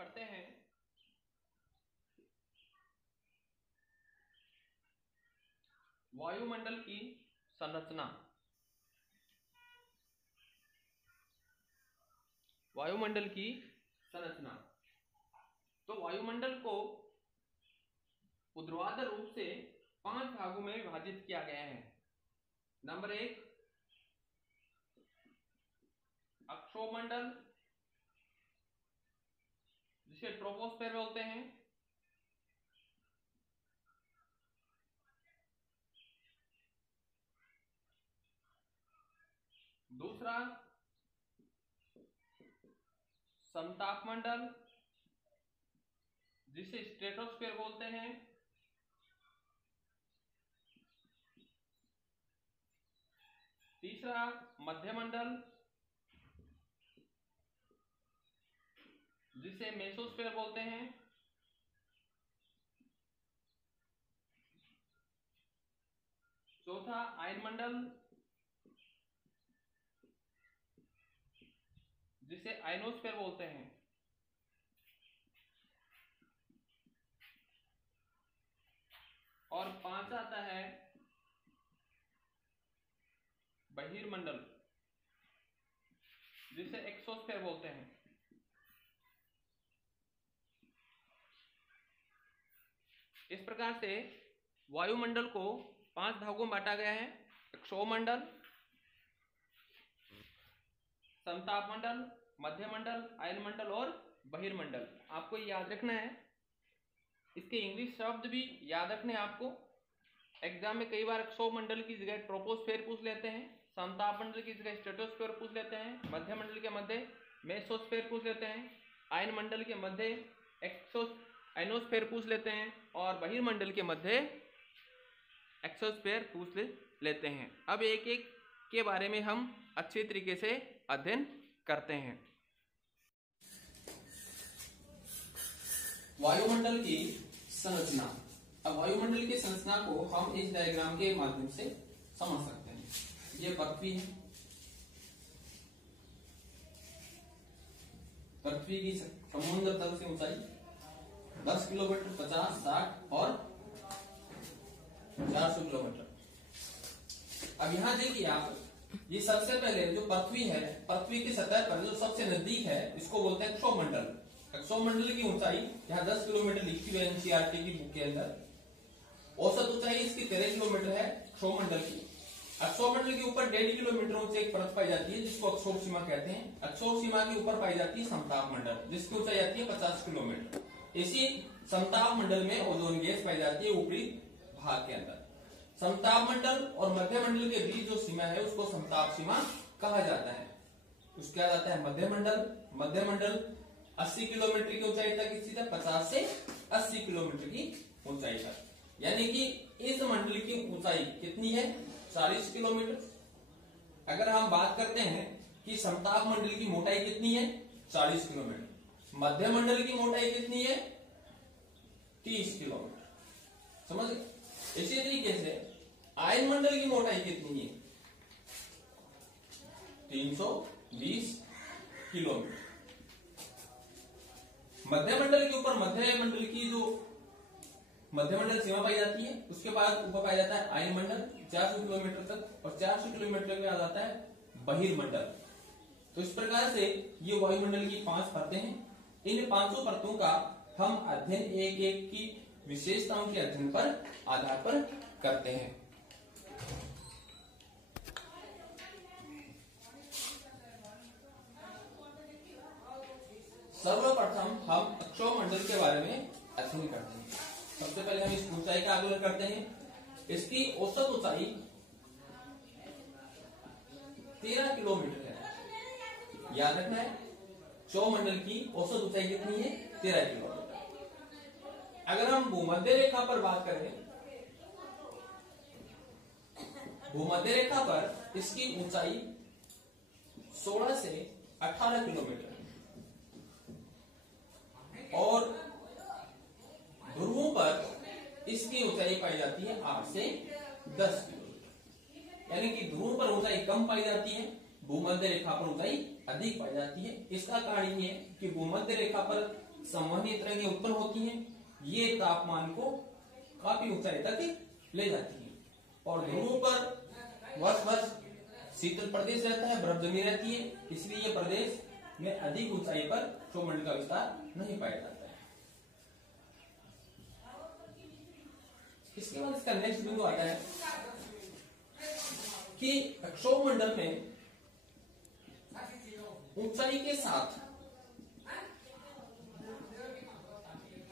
पढ़ते हैं वायुमंडल की संरचना। वायुमंडल की संरचना। तो वायुमंडल को ऊर्ध्वाधर रूप से 5 भागों में विभाजित किया गया है। नंबर 1 अक्षोमंडल, जिसे ट्रोपोस्फेयर बोलते हैं। दूसरा समतापमंडल, जिसे स्ट्रेटोस्फेयर बोलते हैं। तीसरा मध्यमंडल, जिसे मेसोस्फेयर बोलते हैं। चौथा आयनमंडल, जिसे आयनोस्फेयर बोलते हैं। और 5 आता है बहिर्मंडल, जिसे एक्सोस्फेयर बोलते हैं। इस प्रकार से वायुमंडल को 5 भागों में बांटा गया है। अक्षोमंडल, समतापमंडल, मध्यमंडल, आयनमंडल और बहिर्मंडल। आपको याद रखना है, इसके इंग्लिश शब्द भी याद रखने आपको। एग्जाम में कई बार अक्षोमंडल की जगह ट्रोपोस्फेयर पूछ लेते हैं, समतापमंडल की जगह स्ट्रेटोस्फेयर पूछ लेते हैं, मध्यमंडल के मध्य मेसोस्फेयर पूछ लेते हैं, आयनमंडल के मध्य आयनोस्फेयर पूछ लेते हैं और बहिर्मंडल के मध्य एक्सोस्फेयर पूछ लेते हैं। अब एक एक के बारे में हम अच्छे तरीके से अध्ययन करते हैं। वायुमंडल की संरचना। अब वायुमंडल की संरचना को हम इस डायग्राम के माध्यम से समझ सकते हैं। ये पृथ्वी है। पृथ्वी की समुद्र तल से ऊंचाई 10 किलोमीटर, 50, 60 और 400 किलोमीटर। अब यहां देखिए आप, ये सबसे पहले जो पृथ्वी है, पृथ्वी की सतह पर जो सबसे नजदीक है, इसको बोलते हैं अक्षोमंडल। अक्षोमंडल की ऊंचाई यहाँ 10 किलोमीटर लिखी हुई है एनसीईआरटी की बुक के अंदर। औसत ऊंचाई इसकी 13 किलोमीटर है अक्षोमंडल की। अक्षोमंडल के ऊपर 1.5 किलोमीटर ऊंची एक परत पाई जाती है, जिसको अक्षोभ सीमा कहते हैं। अक्षोभ सीमा के ऊपर पाई जाती है समतापमंडल, जिसकी ऊंचाई आती है 50 किलोमीटर। इसी समतापमंडल में ओजोन गैस पाई जाती है ऊपरी भाग के अंदर। समतापमंडल और मध्यमंडल के बीच जो सीमा है, उसको समताप सीमा कहा जाता है। उसके बाद आता है मध्यमंडल। मध्यमंडल 80 किलोमीटर की ऊंचाई तक स्थित है, 50 से 80 किलोमीटर की ऊंचाई तक। यानी कि इस मंडल की ऊंचाई कितनी है? 40 किलोमीटर। अगर हम बात करते हैं कि समताप मंडल की मोटाई कितनी है? 40 किलोमीटर। मध्यमंडल की मोटाई कितनी है? 30 किलोमीटर। समझ गए? इसी तरीके से आयनमंडल की मोटाई कितनी है? 320 किलोमीटर। मध्यमंडल के ऊपर मध्यमंडल की जो मध्यमंडल सीमा पाई जाती है, उसके बाद ऊपर पाया जाता है आयनमंडल 400 किलोमीटर तक, और 400 किलोमीटर के बाद आता है बहिर्मंडल। तो इस प्रकार से ये वायुमंडल की 5 परतें हैं। इन 5 परतों का हम अध्ययन एक एक की विशेषताओं के अध्ययन पर आधार पर करते हैं। सर्वप्रथम हम अक्षोमंडल के बारे में अध्ययन करते हैं। सबसे पहले हम इस ऊंचाई का आकलन करते हैं। इसकी औसत ऊंचाई 13 किलोमीटर है। याद रखना है, अक्षोमंडल की औसत ऊंचाई कितनी है? 13 किलोमीटर। अगर हम भूमध्य रेखा पर बात करें, भूमध्य रेखा पर इसकी ऊंचाई 16 से 18 किलोमीटर और ध्रुवों पर इसकी ऊंचाई पाई जाती है 8 से 10 किलोमीटर। यानी कि ध्रुवों पर ऊंचाई कम पाई जाती है, भूमध्य रेखा पर ऊंचाई अधिक पाई जाती है। इसका कारण ये है कि भूमध्य रेखा पर संवहनीय तरंगें उत्पन्न होती हैं, ये तापमान को काफी ऊंचाई तक ले जाती है, और ध्रुवों पर वर्ष भर शीतल प्रदेश रहता है, बर्फ जमी रहती है, इसलिए ये प्रदेश में अधिक ऊंचाई पर क्षोभमंडल का विस्तार नहीं पाया जाता है। इसके बाद इसका नेक्स्ट बिंदु आता है कि क्षोभमंडल में ऊंचाई के साथ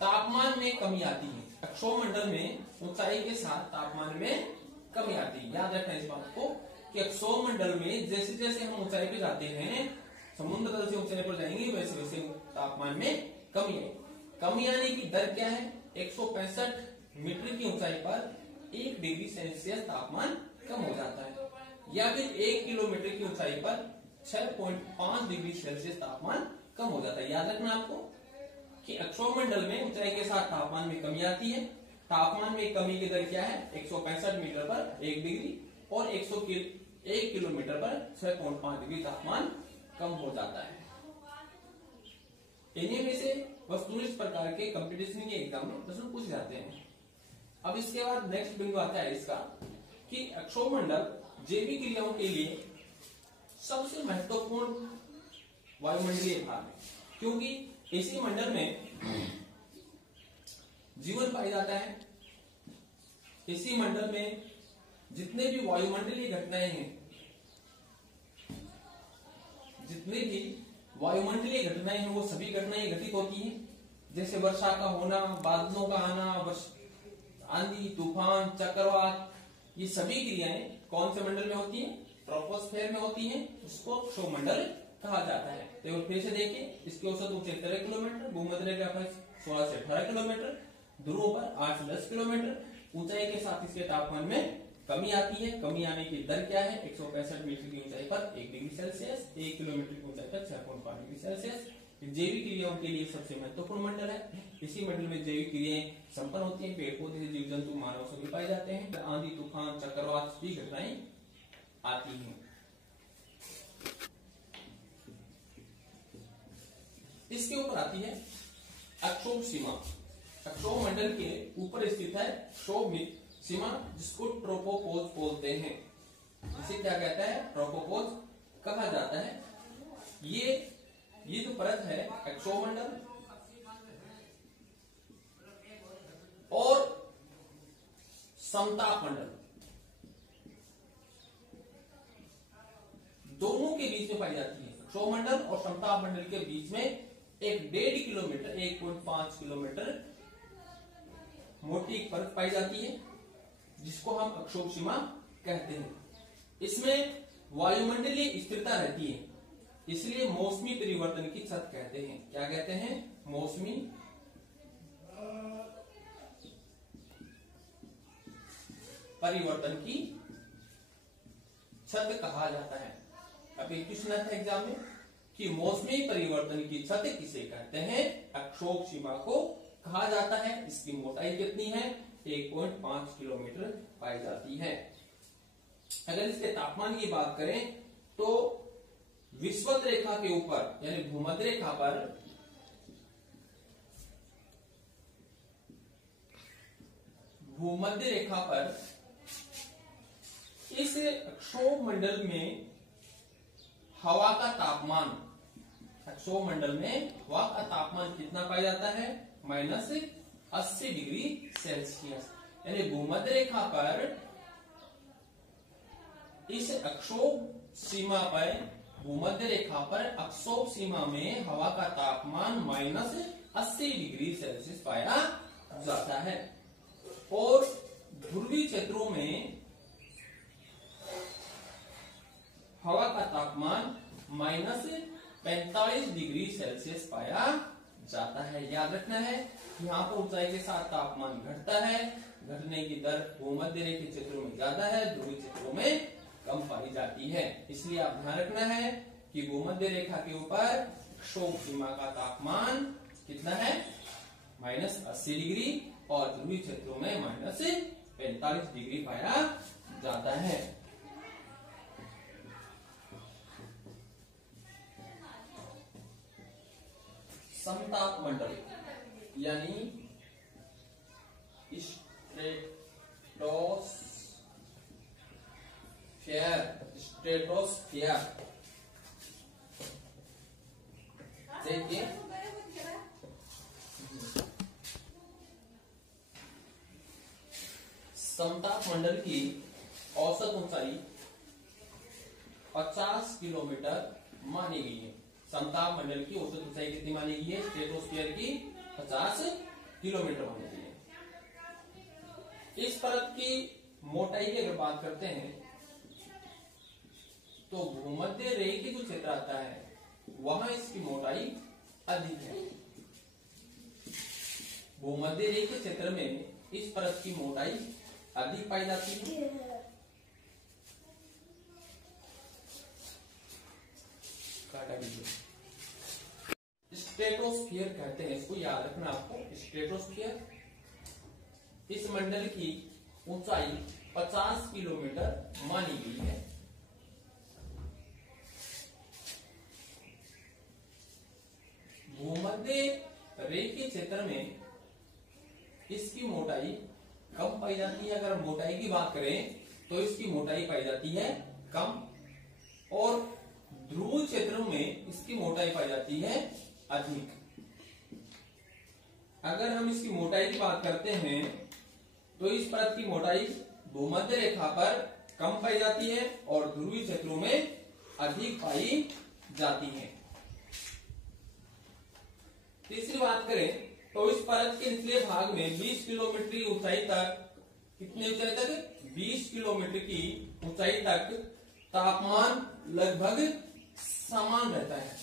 तापमान में कमी आती है। क्षोभमंडल में ऊंचाई के साथ तापमान में कमी आती है। याद रखना इस बात को कि क्षोभमंडल में जैसे जैसे हम ऊंचाई पे जाते हैं, समुद्र तल से ऊंचाई पर जाएंगे, वैसे वैसे तापमान में कमी आएगी। कमी आने की दर क्या है? 165 मीटर की ऊंचाई पर 1 डिग्री सेल्सियस तापमान कम हो जाता है, या फिर 1 किलोमीटर की ऊंचाई पर 6.5 डिग्री सेल्सियस तापमान कम हो जाता है। याद रखना आपको कि क्षोभमंडल में ऊंचाई के साथ तापमान में कमी आती है। तापमान में कमी की दर क्या है? 165 मीटर पर 1 डिग्री और 1 किलोमीटर पर 6.5 डिग्री तापमान कम हो जाता है। इन्हीं में से वस्तुनिष्ठ प्रकार के कंपटीशन के एग्जाम में प्रश्न पूछ जाते हैं। अब इसके बाद नेक्स्ट बिंदु आता है इसका कि क्षोभमंडल जैविक क्रियाओं के लिए सबसे महत्वपूर्ण वायुमंडलीय भाग है, क्योंकि इसी मंडल में जीवन पाया जाता है। इसी मंडल में जितने भी वायुमंडलीय घटनाएं हैं, जितने भी वायुमंडलीय घटनाएं हैं, वो सभी घटनाएं घटित होती हैं। जैसे वर्षा का होना, बादलों का आना, आंधी, तूफान, चक्रवात, ये सभी क्रियाएं कौन से मंडल में होती हैं? ट्रोपोस्फेयर में होती हैं, उसको क्षोभमंडल कहा जाता है। तो फिर से देखिए, इसकी औसत ऊंचाई 13 किलोमीटर, भूमध्य रेखा पर 16 से 18 किलोमीटर, ध्रुवों पर 8 से 10 किलोमीटर। ऊंचाई के साथ इसके तापमान में कमी आती है। कमी आने की दर क्या है? 165 मीटर की ऊंचाई पर 1 डिग्री सेल्सियस, 1 किलोमीटर की ऊंचाई पर 6.5 डिग्री सेल्सियस। जैविक क्रियाओं के लिए सबसे महत्वपूर्ण मंडल है। इसी मंडल में जैविक क्रियाएं संपन्न होती हैं। पेड़ पौधे, जीव जंतु, मानव सभी पाए जाते हैं। आंधी, तूफान, चक्रवात की घटनाएं आती हैं। इसके ऊपर आती है अक्षोभ सीमा। अक्षोभ मंडल के ऊपर स्थित है क्षोभ सीमा, जिसको ट्रोपोपोज बोलते हैं। इसे क्या कहता है? ट्रोपोपोज कहा जाता है। ये जो परत है अक्षोभ मंडल और समताप मंडल, दोनों के बीच में पाई जाती है। क्षोभ मंडल और समताप मंडल के बीच में एक 1.5 किलोमीटर, 1.5 किलोमीटर मोटी एक परत पाई जाती है, जिसको हम अक्षोभ सीमा कहते हैं। इसमें वायुमंडलीय स्थिरता रहती है, इसलिए मौसमी परिवर्तन की छत कहते हैं। क्या कहते हैं? मौसमी परिवर्तन की छत कहा जाता है। अभी क्वेश्चन आता है एग्जाम में कि मौसमी परिवर्तन की छत किसे कहते हैं? अक्षोभ सीमा को कहा जाता है। इसकी मोटाई कितनी है? 1.5 किलोमीटर पाई जाती है। अगर इसके तापमान की बात करें तो विषुवत रेखा के ऊपर यानी भूमध्य रेखा पर इस क्षोभ मंडल में हवा का तापमान, क्षोभ मंडल में हवा का तापमान कितना पाया जाता है? -80 डिग्री सेल्सियस। यानी भूमध्य रेखा पर इस अक्षोभ सीमा पर, भूमध्य रेखा पर अक्षोभ सीमा में हवा का तापमान -80 डिग्री सेल्सियस पाया जाता है, और ध्रुवीय क्षेत्रों में हवा का तापमान -45 डिग्री सेल्सियस पाया जाता है। याद रखना है, यहाँ पर ऊंचाई के साथ तापमान घटता है। घटने की दर भूमध्य रेखा क्षेत्रों में ज्यादा है, ध्रुवीय क्षेत्रों में कम पाई जाती है। इसलिए आप ध्यान रखना है कि भूमध्य रेखा के ऊपर क्षोभ सीमा का तापमान कितना है? -80 डिग्री, और ध्रुवीय क्षेत्रों में -45 डिग्री पाया जाता है। समताप मंडल यानी स्ट्रेटोस्फियर देखिए समताप मंडल की औसत ऊंचाई 50 किलोमीटर मानी गई है। समताप मंडल की औसत ऊंचाई कितनी मानी गई है? स्ट्रेटोस्फियर की 50 किलोमीटर मानी गई है। इस परत की मोटाई की अगर बात करते हैं तो भूमध्य रेखीय जो क्षेत्र आता है वहां इसकी मोटाई अधिक है। भूमध्य रेखीय क्षेत्र में इस परत की मोटाई अधिक पाई जाती है। स्ट्रेटोस्फियर कहते हैं इसको, याद रखना आपको। स्ट्रेटोस्फियर इस मंडल की ऊंचाई 50 किलोमीटर मानी गई है। भूमध्य रेखीय क्षेत्र में इसकी मोटाई कम पाई जाती है। अगर मोटाई की बात करें तो इसकी मोटाई पाई जाती है कम, और ध्रुव क्षेत्रों में इसकी मोटाई पाई जाती है अधिक। अगर हम इसकी मोटाई की बात करते हैं तो इस परत की मोटाई भूमध्य रेखा पर कम पाई जाती है और ध्रुवीय क्षेत्रों में अधिक पाई जाती है। तीसरी बात करें तो इस परत के निचले भाग में 20 किलोमीटर की ऊंचाई तक, कितनी ऊंचाई तक? 20 किलोमीटर की ऊंचाई तक तापमान लगभग समान रहता है।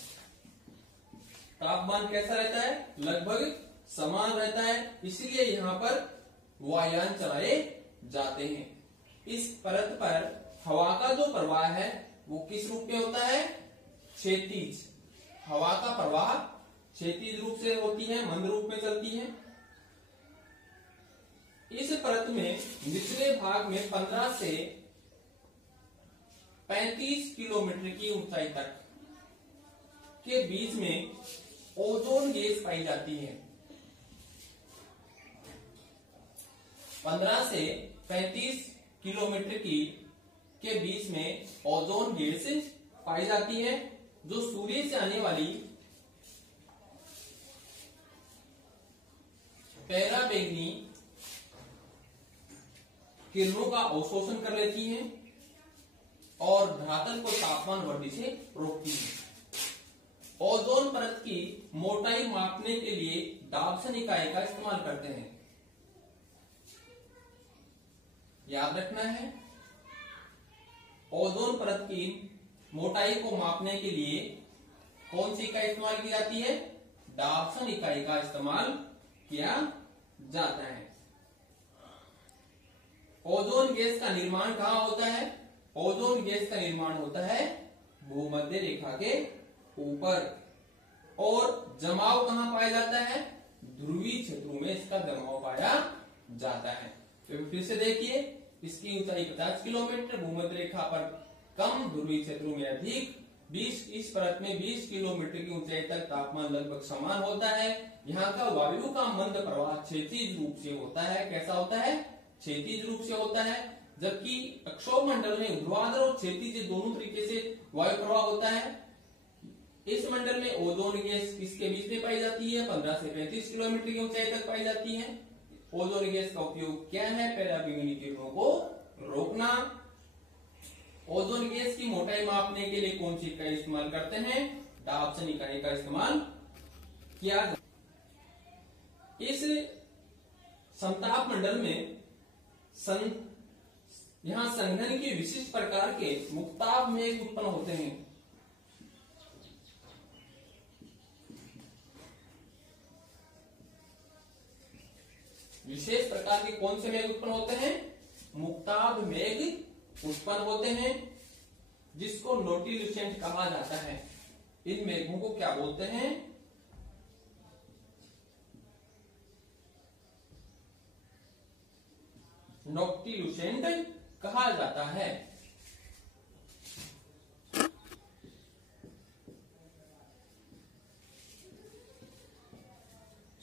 तापमान कैसा रहता है? लगभग समान रहता है। इसलिए यहां पर वायुयान चलाए जाते हैं। इस परत पर हवा का जो प्रवाह है वो किस रूप में होता है? क्षैतिज। हवा का प्रवाह क्षैतिज रूप से होती है, मंद रूप में चलती है। इस परत में निचले भाग में 15 से 35 किलोमीटर की ऊंचाई तक के बीच में ओजोन गैस पाई जाती है। 15 से 35 किलोमीटर के बीच में ओजोन गैस पाई जाती है, जो सूर्य से आने वाली पराबैंगनी किरणों का अवशोषण कर लेती हैं और धरातल को तापमान वृद्धि से रोकती हैं। ओजोन परत की मोटाई मापने के लिए डाल्टन इकाई का इस्तेमाल करते हैं। याद रखना है, ओजोन परत की मोटाई को मापने के लिए कौन सी इकाई इस्तेमाल की जाती है? डाल्टन इकाई का इस्तेमाल किया जाता है। ओजोन गैस का निर्माण कहां होता है? ओजोन गैस का निर्माण होता है भूमध्य रेखा के ऊपर, और जमाव कहां पाया जाता है? ध्रुवीय क्षेत्रों में इसका जमाव पाया जाता है। तो फिर से देखिए, इसकी ऊंचाई 50 किलोमीटर, भूमध्य रेखा पर कम, ध्रुवीय क्षेत्रों में अधिक। इस परत में 20 किलोमीटर की ऊंचाई तक तापमान लगभग समान होता है। यहाँ का वायु का मंद प्रवाह क्षैतिज रूप से होता है। कैसा होता है? क्षैतिज रूप से होता है। जबकि अक्षोमंडल में ध्रुवाधर और क्षैतिज दोनों तरीके से वायु प्रवाह होता है। इस मंडल में ओजोन गैस किसके बीच में पाई जाती है? 15 से 35 किलोमीटर की ऊंचाई तक पाई जाती है। ओजोन गैस का उपयोग क्या है? पराबैंगनी किरणों को रोकना। ओजोन गैस की मोटाई मापने के लिए कौन सी इकाई इस्तेमाल करते हैं? डाल्टन इकाई का इस्तेमाल किया जाता है। इस समताप मंडल में यहां संघनन के विशिष्ट प्रकार के मुक्ताभ मेघ उत्पन्न होते हैं। विशेष प्रकार के कौन से मेघ उत्पन्न होते हैं? मुक्ताभ मेघ उत्पन्न होते हैं, जिसको नोटिल्यूसेंट कहा जाता है। इन मेघों को क्या बोलते हैं? नोटिल्यूसेंट कहा जाता है।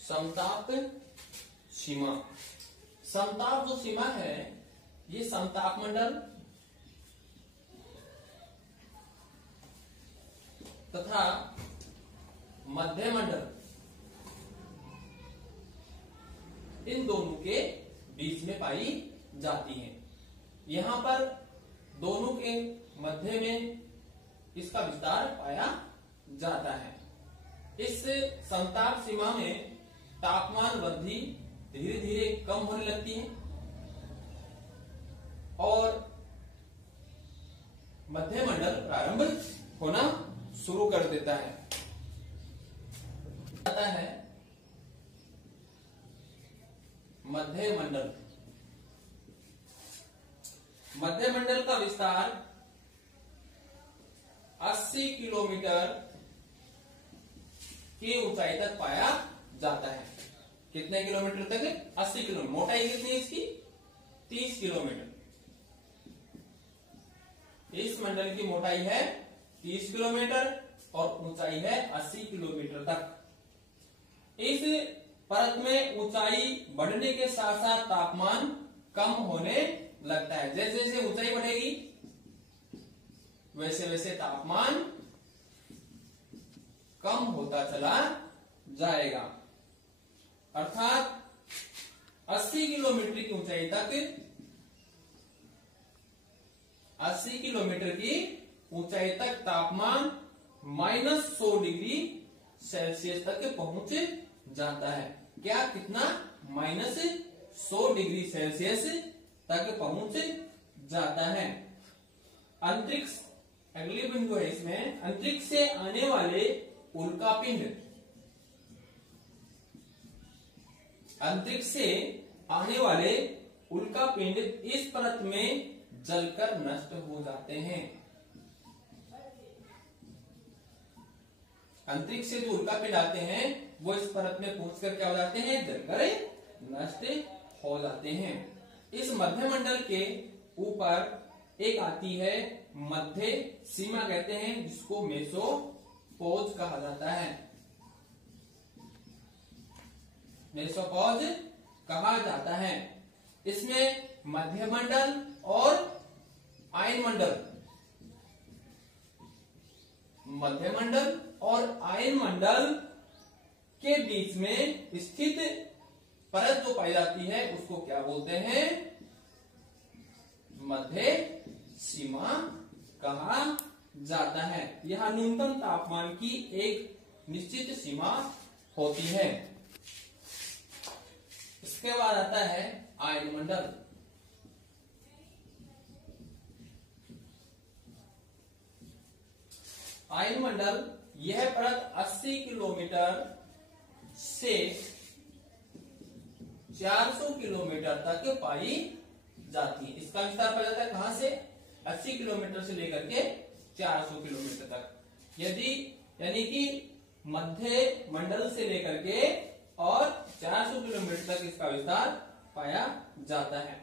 समताप सीमा। समताप जो सीमा है ये समताप मंडल तथा मध्य मंडल इन दोनों के बीच में पाई जाती है। यहां पर दोनों के मध्य में इसका विस्तार पाया जाता है। इस समताप सीमा में तापमान वृद्धि धीरे धीरे कम होने लगती है और मध्य मंडल प्रारंभ होना शुरू कर देता है। आता है मध्य मंडल। मध्य मंडल का विस्तार 80 किलोमीटर की ऊंचाई तक पाया जाता है। कितने किलोमीटर तक? 80 किलोमीटर। मोटाई कितनी है इसकी? 30 किलोमीटर। इस मंडल की मोटाई है 30 किलोमीटर और ऊंचाई है 80 किलोमीटर तक। इस परत में ऊंचाई बढ़ने के साथ साथ तापमान कम होने लगता है। जैसे जैसे ऊंचाई बढ़ेगी वैसे वैसे तापमान कम होता चला जाएगा। अर्थात 80 किलोमीटर की ऊंचाई तक 80 किलोमीटर की ऊंचाई तक तापमान -100 डिग्री सेल्सियस तक पहुंच जाता है। क्या? कितना? -100 डिग्री सेल्सियस तक पहुंच जाता है। अंतरिक्ष, अगली बिंदु है इसमें, अंतरिक्ष से आने वाले उल्कापिंड, अंतरिक्ष से आने वाले उल्कापिंड इस परत में जलकर नष्ट हो जाते हैं। अंतरिक्ष से जो उल्कापिंड आते हैं वो इस परत में पहुंचकर क्या हो जाते हैं? जलकर नष्ट हो जाते हैं। इस मध्य मंडल के ऊपर एक आती है मध्य सीमा कहते हैं, जिसको मेसोपोज कहा जाता है। मेसोपोज कहा जाता है। इसमें मध्य मंडल और आयन मंडल, मध्य मंडल और आयन मंडल के बीच में स्थित परत जो पाई जाती है उसको क्या बोलते हैं? मध्य सीमा कहा जाता है। यहां न्यूनतम तापमान की एक निश्चित सीमा होती है। इसके बाद आता है आयन मंडल। आयन मंडल यह परत 80 किलोमीटर से 400 किलोमीटर तक पाई जाती है। इसका विस्तार पाया जाता है कहां से? 80 किलोमीटर से लेकर के 400 किलोमीटर तक। यानी कि मध्य मंडल से लेकर के और 400 किलोमीटर तक इसका विस्तार पाया जाता है।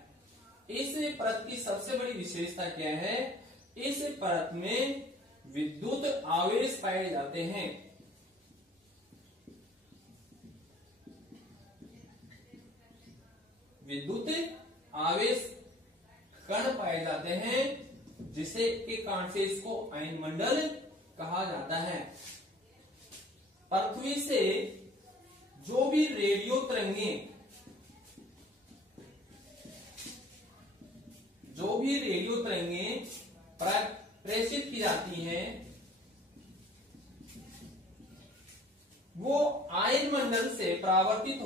इस परत की सबसे बड़ी विशेषता क्या है? इस परत में विद्युत आवेश पाए जाते हैं। विद्युत आवेश कण पाए जाते हैं, जिसे के कारण से इसको आयन मंडल कहा जाता है। पृथ्वी से जो भी रेडियो तरंगें, प्रेषित की जाती हैं वो आयन मंडल से परावर्तित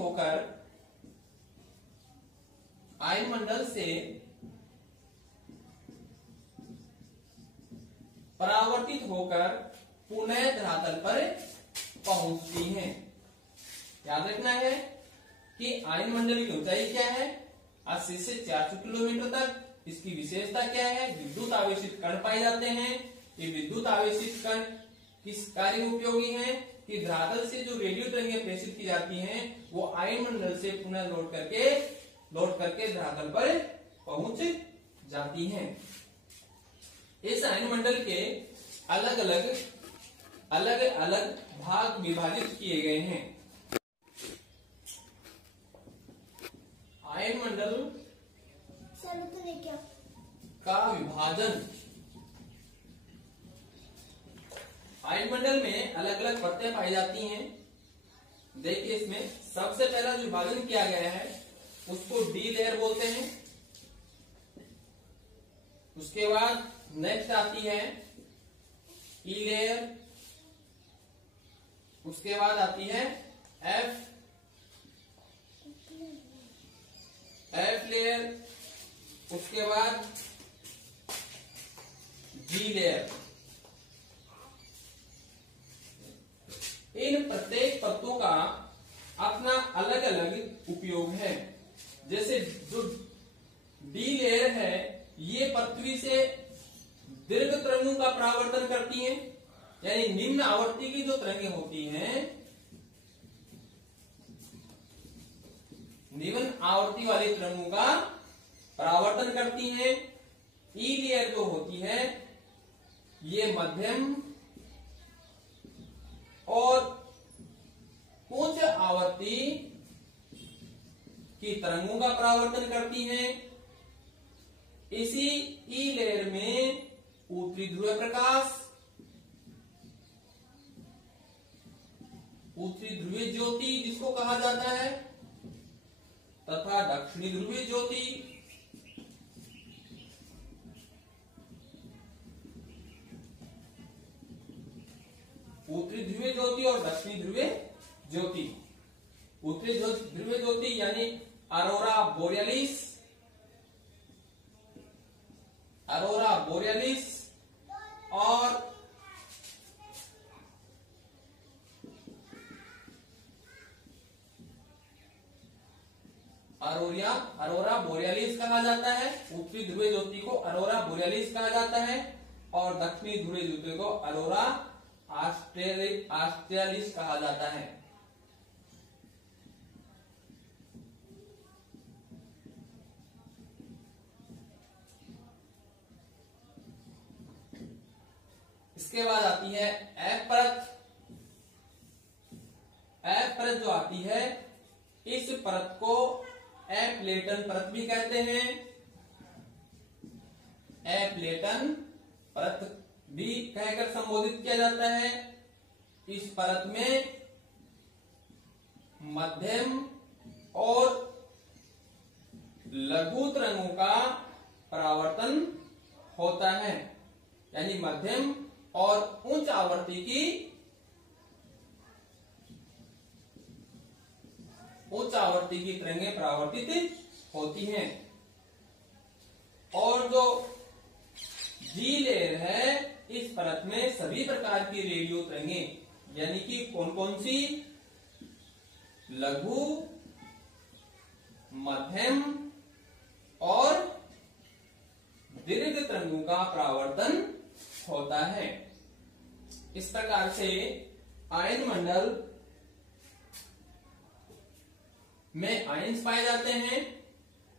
होकर पुनः धरातल पर पहुंचती हैं। याद रखना है कि आयन मंडल की ऊंचाई क्या है? 80 से 400 किलोमीटर तक। इसकी विशेषता क्या है? विद्युत आवेशित कण पाए जाते हैं। ये विद्युत आवेशित कण किस कार्य उपयोगी हैं? कि धरातल से जो रेडियो तरंगें प्रेषित की जाती हैं वो आयन मंडल से पुनः लौट करके धरातल पर पहुंच जाती हैं। इस आयन मंडल के अलग अलग भाग विभाजित किए गए हैं। विभाजन। आयनमंडल में अलग अलग परतें पाई जाती हैं। देखिए इसमें सबसे पहला जो विभाजन किया गया है उसको डी लेयर बोलते हैं। उसके बाद नेक्स्ट आती है ई लेयर, उसके बाद आती है एफ लेयर, उसके बाद जी लेयर। इन प्रत्येक परतों का अपना अलग अलग उपयोग है। जैसे जो डी लेयर है ये पृथ्वी से दीर्घ तरंगों का परावर्तन करती हैं, यानी निम्न आवर्ती की जो तरंगें होती हैं, निम्न आवर्ती वाली तरंगों का परावर्तन करती हैं। ई लेयर जो होती है ये मध्यम और उच्च आवर्ती की तरंगों का परावर्तन करती हैं। इसी ई लेयर में उत्तरी ध्रुवीय प्रकाश, उत्तरी ध्रुवीय ज्योति जिसको कहा जाता है, तथा दक्षिणी ध्रुवीय ज्योति, उत्तरी ध्रुवीय ज्योति और दक्षिणी ध्रुवीय ज्योति। उत्तरी ध्रुवीय ज्योति यानी अरोरा बोरियलिस, अरोरा बोरियलिस, और अरोरा बोरियलिस कहा जाता है। उत्तरी ध्रुवीय ज्योति को अरोरा बोरियलिस कहा जाता है और दक्षिणी ध्रुवीय ज्योति को अरोरा ऑस्ट्रेलिस कहा जाता है। इसके बाद आती है एफ परत। एफ परत जो आती है इस परत को एप्लेटन परत भी कहते हैं। एप्लेटन परत भी कहकर संबोधित किया जाता है। इस परत में मध्यम और लघु तरंगों का परावर्तन होता है, यानी मध्यम और उच्च आवर्ती की तरंगें परावर्तित होती हैं। और जो जी लेयर है इस परत में सभी प्रकार की रेडियो तरंगें, यानी कि कौन कौन सी, लघु, मध्यम और दीर्घ तरंगों का परावर्तन होता है। इस प्रकार से आयन मंडल में आयन्स पाए जाते हैं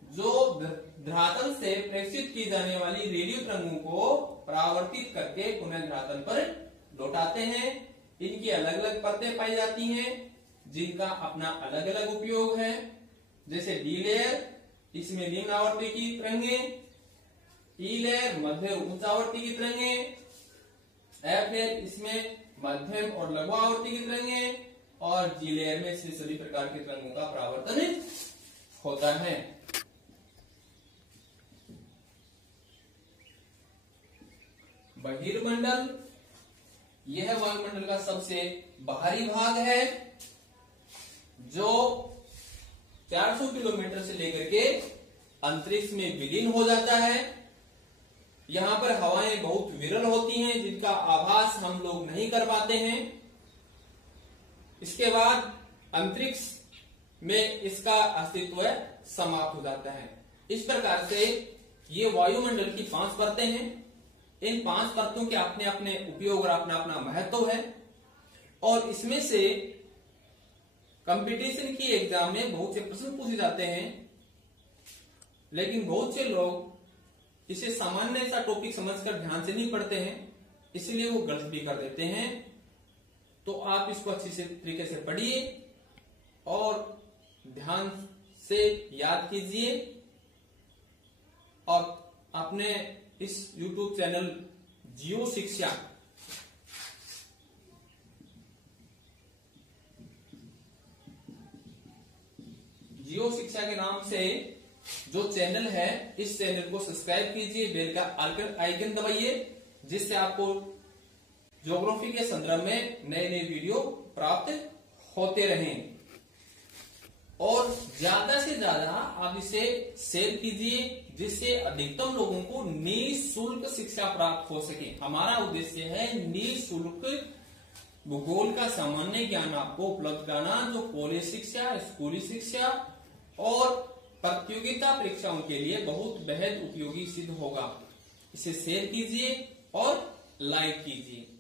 जो धरातल से प्रेषित की जाने वाली रेडियो तरंगों को परावर्तित करके पुनः धरातल पर लौटाते हैं। इनकी अलग अलग परतें पाई जाती हैं जिनका अपना अलग अलग उपयोग है। जैसे डी लेयर, इसमें निम्न आवर्ती की तरंगें, ई लेयर मध्य उच्च आवर्ती की तरंगें, एफ लेयर इसमें मध्यम और लघु आवर्ती की तरंगें, और जी लेयर में से सभी प्रकार की तरंगों का परावर्तन होता है। बहिर्मंडल, यह वायुमंडल का सबसे बाहरी भाग है जो 400 किलोमीटर से लेकर के अंतरिक्ष में विलीन हो जाता है। यहां पर हवाएं बहुत विरल होती हैं जिनका आभास हम लोग नहीं कर पाते हैं। इसके बाद अंतरिक्ष में इसका अस्तित्व समाप्त हो जाता है। इस प्रकार से ये वायुमंडल की 5 परतें हैं। इन 5 परतों के अपने अपने उपयोग और अपना अपना महत्व है, और इसमें से कंपटीशन की एग्जाम में बहुत से प्रश्न पूछे जाते हैं, लेकिन बहुत से लोग इसे सामान्य सा टॉपिक समझकर ध्यान से नहीं पढ़ते हैं, इसलिए वो गलत भी कर देते हैं। तो आप इसको अच्छी से तरीके से पढ़िए और ध्यान से याद कीजिए और अपने इस YouTube चैनल जियो शिक्षा के नाम से जो चैनल है, इस चैनल को सब्सक्राइब कीजिए, बेल का आइकन दबाइए, जिससे आपको ज्योग्राफी के संदर्भ में नए नए वीडियो प्राप्त होते रहें। और ज्यादा से ज्यादा आप इसे शेयर कीजिए, जिससे अधिकतम लोगों को निःशुल्क शिक्षा प्राप्त हो सके। हमारा उद्देश्य है निःशुल्क भूगोल का सामान्य ज्ञान आपको उपलब्ध कराना, जो कॉलेज शिक्षा, स्कूली शिक्षा और प्रतियोगिता परीक्षाओं के लिए बहुत बेहद उपयोगी सिद्ध होगा। इसे शेयर कीजिए और लाइक कीजिए।